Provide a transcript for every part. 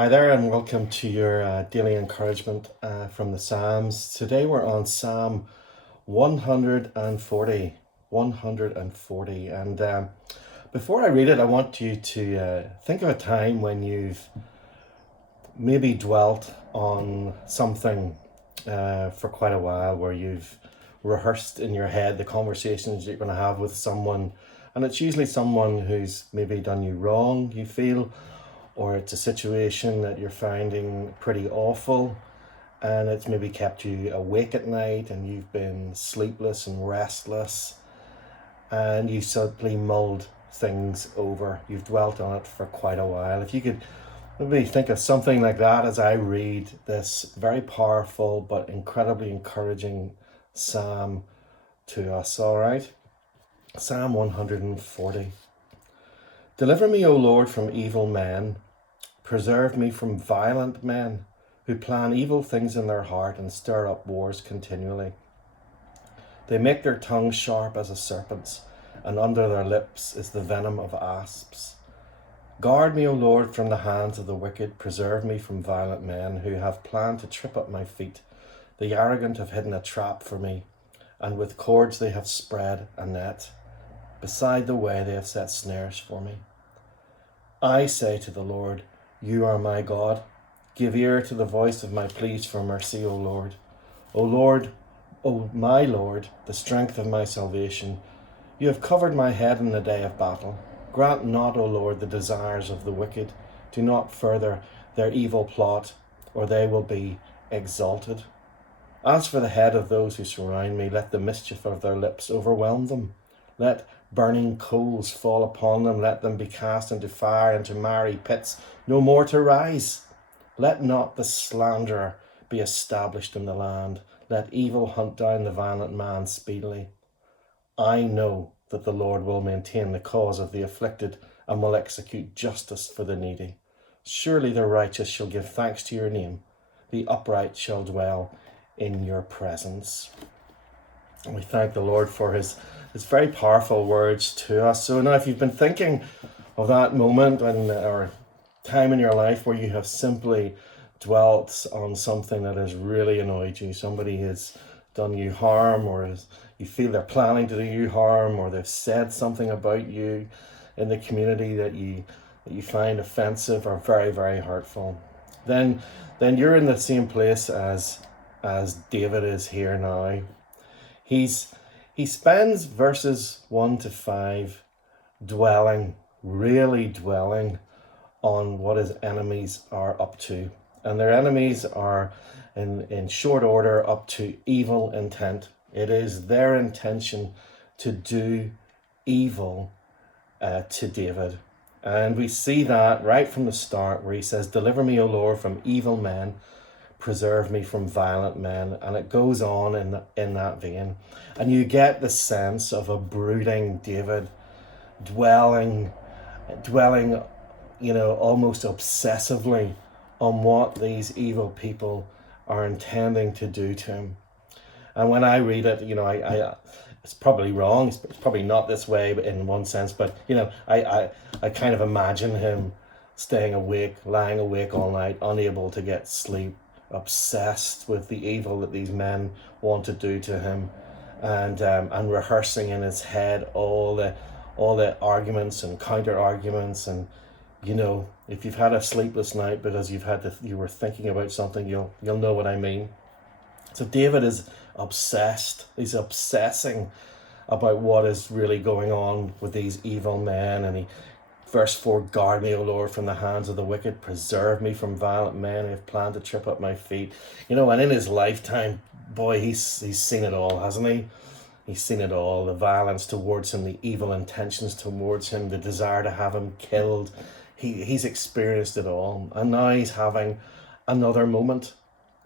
Hi there, and welcome to your daily encouragement from the Psalms. Today we're on Psalm 140. 140. And before I read it, I want you to think of a time when you've maybe dwelt on something for quite a while, where you've rehearsed in your head the conversations you're going to have with someone. And it's usually someone who's maybe done you wrong, you feel, or it's a situation that you're finding pretty awful, and it's maybe kept you awake at night and you've been sleepless and restless, and you simply mulled things over. You've dwelt on it for quite a while. If you could maybe think of something like that as I read this very powerful but incredibly encouraging psalm to us, all right? Psalm 140. Deliver me, O Lord, from evil men. Preserve me from violent men who plan evil things in their heart and stir up wars continually. They make their tongue sharp as a serpent's, and under their lips is the venom of asps. Guard me, O Lord, from the hands of the wicked. Preserve me from violent men who have planned to trip up my feet. The arrogant have hidden a trap for me, and with cords they have spread a net. Beside the way they have set snares for me. I say to the Lord, you are my God. Give ear to the voice of my pleas for mercy, O Lord. O Lord, O my Lord, the strength of my salvation. You have covered my head in the day of battle. Grant not, O Lord, the desires of the wicked. Do not further their evil plot, or they will be exalted. As for the head of those who surround me, let the mischief of their lips overwhelm them. Let burning coals fall upon them. Let them be cast into fire, into miry pits, no more to rise. Let not the slanderer be established in the land. Let evil hunt down the violent man speedily. I know that the Lord will maintain the cause of the afflicted and will execute justice for the needy. Surely the righteous shall give thanks to your name. The upright shall dwell in your presence. And we thank the Lord for his very powerful words to us. So now if you've been thinking of that moment or time in your life where you have simply dwelt on something that has really annoyed you, somebody has done you harm, or you feel they're planning to do you harm, or they've said something about you in the community that you find offensive or very, very hurtful, then you're in the same place as David is here now. He spends verses 1 to 5 really dwelling on what his enemies are up to. And their enemies are, in short order, up to evil intent. It is their intention to do evil to David. And we see that right from the start, where he says, deliver me, O Lord, from evil men. Preserve me from violent men. And it goes on in that vein. And you get the sense of a brooding David dwelling, almost obsessively on what these evil people are intending to do to him. And when I read it, I it's probably wrong. It's probably not this way, but in one sense. But I kind of imagine him staying awake, lying awake all night, unable to get sleep, obsessed with the evil that these men want to do to him, and rehearsing in his head all the arguments and counter arguments. And if you've had a sleepless night because you were thinking about something, you'll know what I mean. So David is obsessed. He's obsessing about what is really going on with these evil men. And verse 4, guard me, O Lord, from the hands of the wicked. Preserve me from violent men who have planned to trip up my feet. And in his lifetime, boy, he's seen it all, hasn't he? He's seen it all. The violence towards him, the evil intentions towards him, the desire to have him killed. He's experienced it all. And now he's having another moment.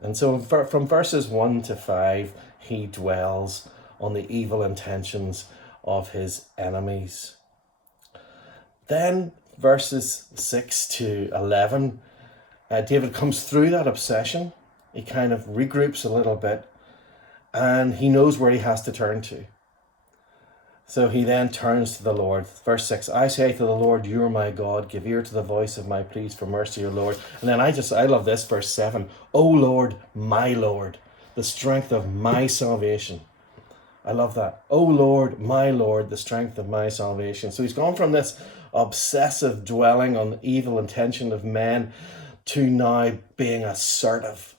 And so from verses 1 to 5, he dwells on the evil intentions of his enemies. Then verses 6 to 11, David comes through that obsession. He kind of regroups a little bit, and he knows where he has to turn to. So he then turns to the Lord. Verse 6, I say to the Lord, you are my God. Give ear to the voice of my pleas for mercy, O Lord. And then I love this, verse 7. O Lord, my Lord, the strength of my salvation. I love that. O Lord, my Lord, the strength of my salvation. So he's gone from this obsessive dwelling on the evil intention of men to now being assertive.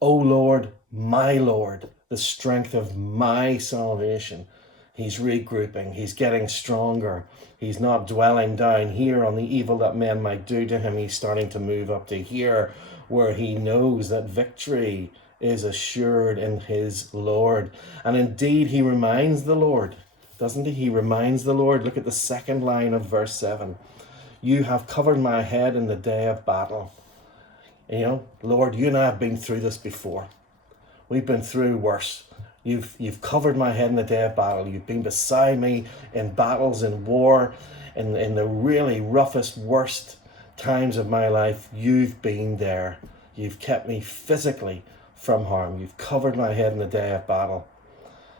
O Lord, my Lord, the strength of my salvation. He's regrouping. He's getting stronger. He's not dwelling down here on the evil that men might do to him. He's starting to move up to here where he knows that victory is assured in his Lord. And indeed, he reminds the Lord, doesn't he? He reminds the Lord. Look at the second line of verse 7. You have covered my head in the day of battle. You know, Lord, you and I have been through this before. We've been through worse. You've covered my head in the day of battle. You've been beside me in battles, in war, in the really roughest, worst times of my life. You've been there. You've kept me physically from harm. You've covered my head in the day of battle.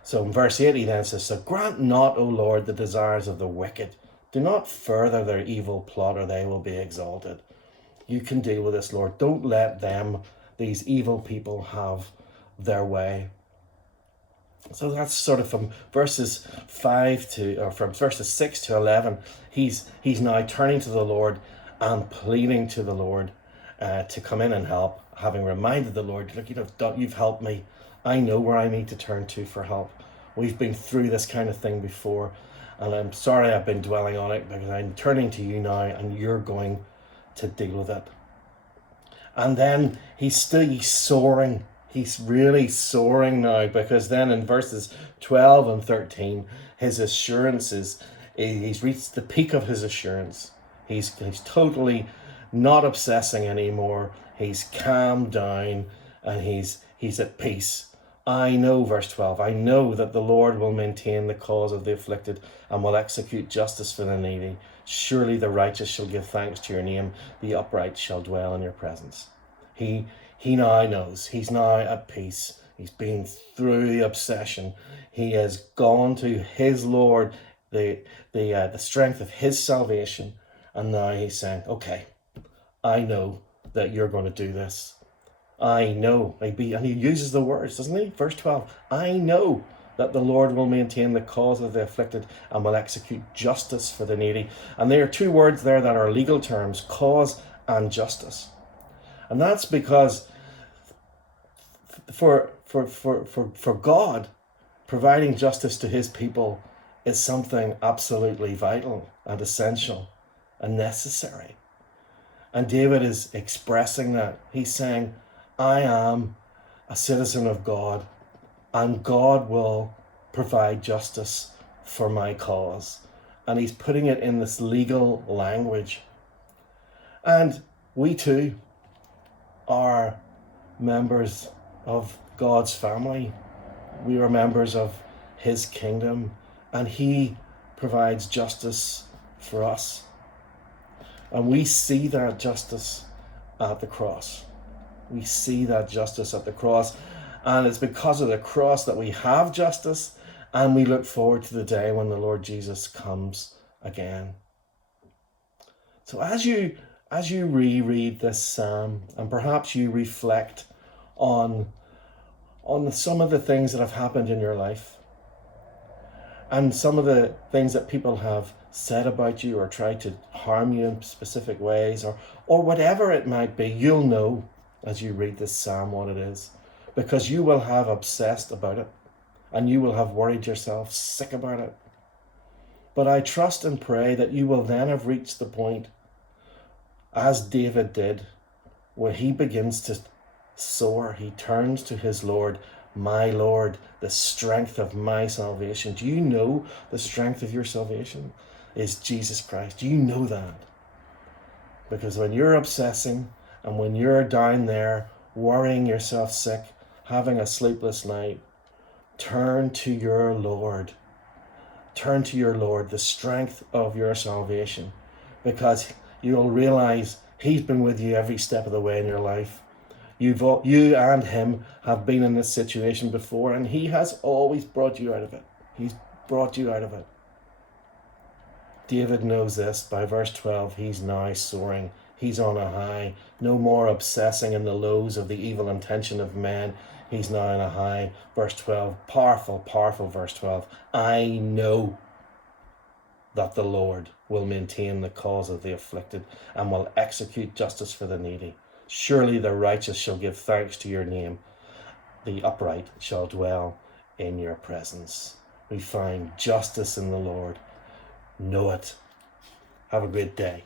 So in verse 8 he then says, so grant not, O Lord, the desires of the wicked. Do not further their evil plot, or they will be exalted. You can deal with this, Lord. Don't let them, these evil people, have their way. So that's sort of from verses 6 to 11. He's now turning to the Lord and pleading to the Lord to come in and help, having reminded the Lord, look, you've helped me. I know where I need to turn to for help. We've been through this kind of thing before, and I'm sorry I've been dwelling on it, because I'm turning to you now, and you're going to deal with it. And then he's soaring. He's really soaring now, because then in verses 12 and 13, his assurances, he's reached the peak of his assurance. He's totally not obsessing anymore. He's calmed down, and he's at peace. I know, verse 12, I know that the Lord will maintain the cause of the afflicted and will execute justice for the needy. Surely the righteous shall give thanks to your name. The upright shall dwell in your presence. He now knows. He's now at peace. He's been through the obsession. He has gone to his Lord, the strength of his salvation. And now he's saying, okay, I know that you're going to do this. I know. And he uses the words, doesn't he? Verse 12, I know that the Lord will maintain the cause of the afflicted and will execute justice for the needy. And there are two words there that are legal terms, cause and justice. And that's because for God, providing justice to his people is something absolutely vital and essential and necessary. And David is expressing that. He's saying, I am a citizen of God, and God will provide justice for my cause. And he's putting it in this legal language. And we too are members of God's family. We are members of his kingdom, and he provides justice for us. And we see that justice at the cross. We see that justice at the cross. And it's because of the cross that we have justice, and we look forward to the day when the Lord Jesus comes again. So as you reread this psalm, and perhaps you reflect on some of the things that have happened in your life, and some of the things that people have said about you or tried to harm you in specific ways, or whatever it might be, you'll know as you read this psalm what it is, because you will have obsessed about it, and you will have worried yourself sick about it. But I trust and pray that you will then have reached the point, as David did, where he begins to soar. He turns to his Lord, my Lord, the strength of my salvation. Do you know the strength of your salvation is Jesus Christ? Do you know that? Because when you're obsessing, and when you're down there worrying yourself sick, having a sleepless night, turn to your Lord. Turn to your Lord, the strength of your salvation, because you'll realize he's been with you every step of the way in your life. You and him have been in this situation before, and he has always brought you out of it. He's brought you out of it. David knows this. By verse 12, he's now soaring. He's on a high. No more obsessing in the lows of the evil intention of men. He's now on a high. Verse 12, powerful, powerful verse 12. I know that the Lord will maintain the cause of the afflicted and will execute justice for the needy. Surely the righteous shall give thanks to your name. The upright shall dwell in your presence. We find justice in the Lord. Know it. Have a great day.